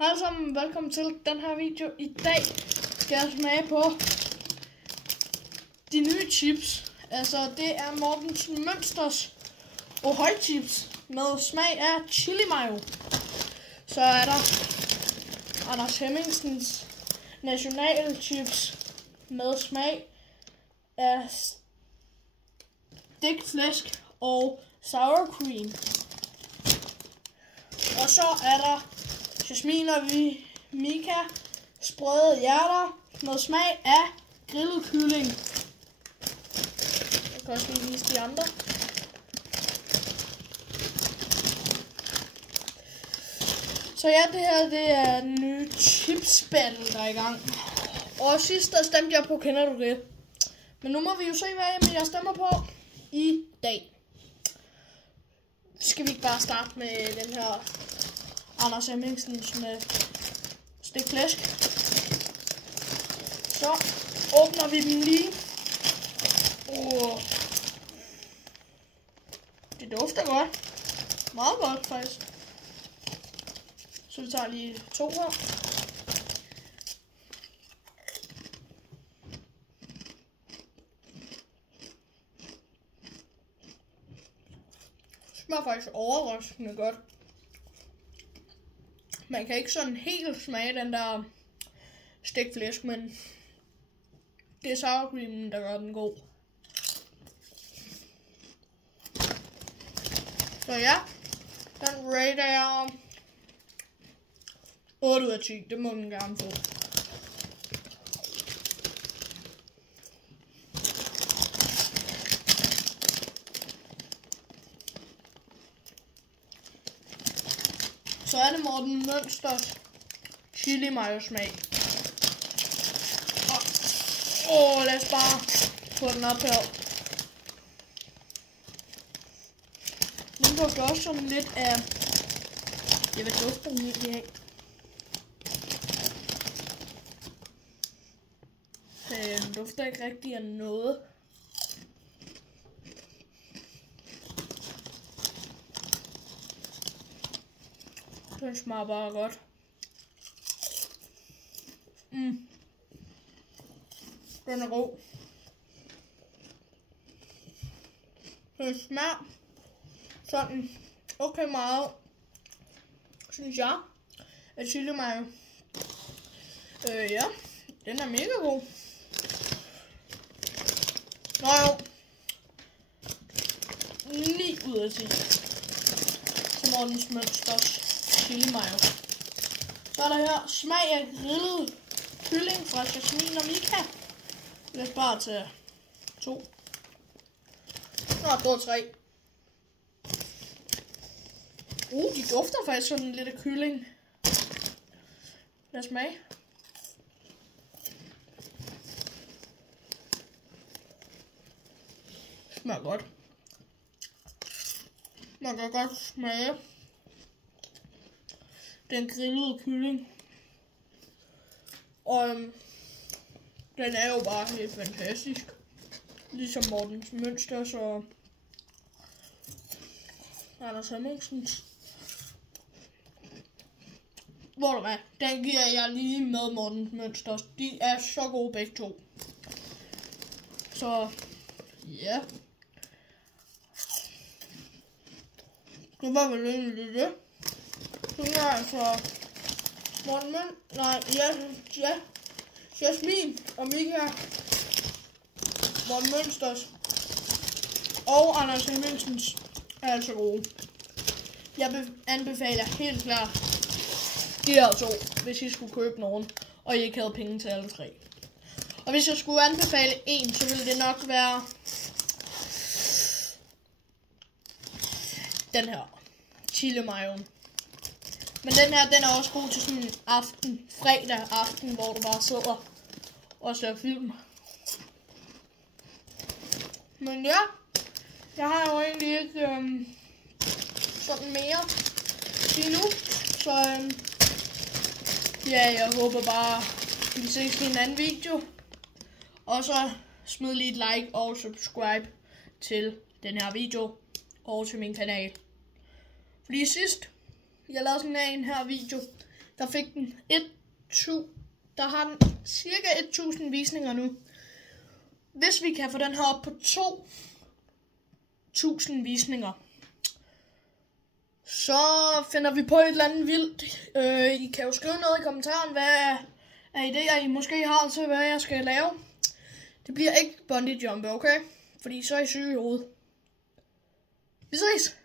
Hej alle sammen, velkommen til den her video. I dag skal jeg smage på de nye chips. Altså det er Mortens Mønsters Ohøj chips med smag af chili mayo. Så er der Anders Hemmingsens national chips med smag af stegt flæsk og sour cream. Og så er der Jasmin og Mika sprøde hjerter med smag af grillet kylling. Jeg kan også lige vise de andre. Så ja, det her det er den nye chips battle, der er i gang. Og sidst der stemte jeg på, kender du det? Men nu må vi jo se, hvad jeg stemmer på i dag. Skal vi ikke bare starte med den her Anders Hemmingsens med stegt flæsk. Så åbner vi dem lige. Det dufter godt. Meget godt faktisk. Så vi tager lige to her. Det smager faktisk overraskende godt. Man kan ikke sådan helt smage den der stegt flæsk, men det er sour cream, der gør den god. Så ja, den rater jeg 8 ud af 10, det må den gerne få. Så er det Morten Mønsters chili mayo smag. Lad os bare få den op her. Den dufter også sådan lidt af... Jeg vil dufte den egentlig af. Den dufter ikke rigtig af noget. Den smager bare godt. Den er god. Den smager sådan okay meget, synes jeg, af chili mayo. Ja, den er mega god. Nå jo. 9 ud af 10. Til Mortens Mønsters chili mayo. Så er der her smag af grillet kylling fra Jasmin og Mika. Lad os bare tage 2. Nå, det var 3. De dufter faktisk sådan lidt af kylling. Lad os smage. Smager godt. Man kan godt smage den grillede kylling. Og den er jo bare helt fantastisk. Ligesom Mortens Mønsters og Anders Hemmingsens. Hvor du hvad? Den giver jeg lige med Mortens Mønsters. De er så gode begge to. Så ja. Det var vel egentlig det. Så er altså Morten Jasmin og Mika, Morten Mønsters og Anders Hemmingsens er altså gode. Jeg anbefaler helt klart de her to, hvis I skulle købe nogen, og I ikke havde penge til alle tre. Og hvis jeg skulle anbefale en, så ville det nok være den her chili mayo. Men den her, den er også god til sådan en aften, fredag aften, hvor du bare sidder og ser film. Men ja, jeg har jo egentlig ikke sådan mere lige nu. Så ja, jeg håber bare, vi ses i en anden video. Og så smid lige et like og subscribe til den her video og til min kanal. Fordi sidst jeg lavede sådan en her video, der fik den der har den cirka 1000 visninger nu. Hvis vi kan få den her op på 2000 visninger, så finder vi på et eller andet vildt. I kan jo skrive noget i kommentaren, hvad er idéer I måske har til, hvad jeg skal lave. Det bliver ikke bungee jump, okay? Fordi så er I syge i hovedet. Vi ses!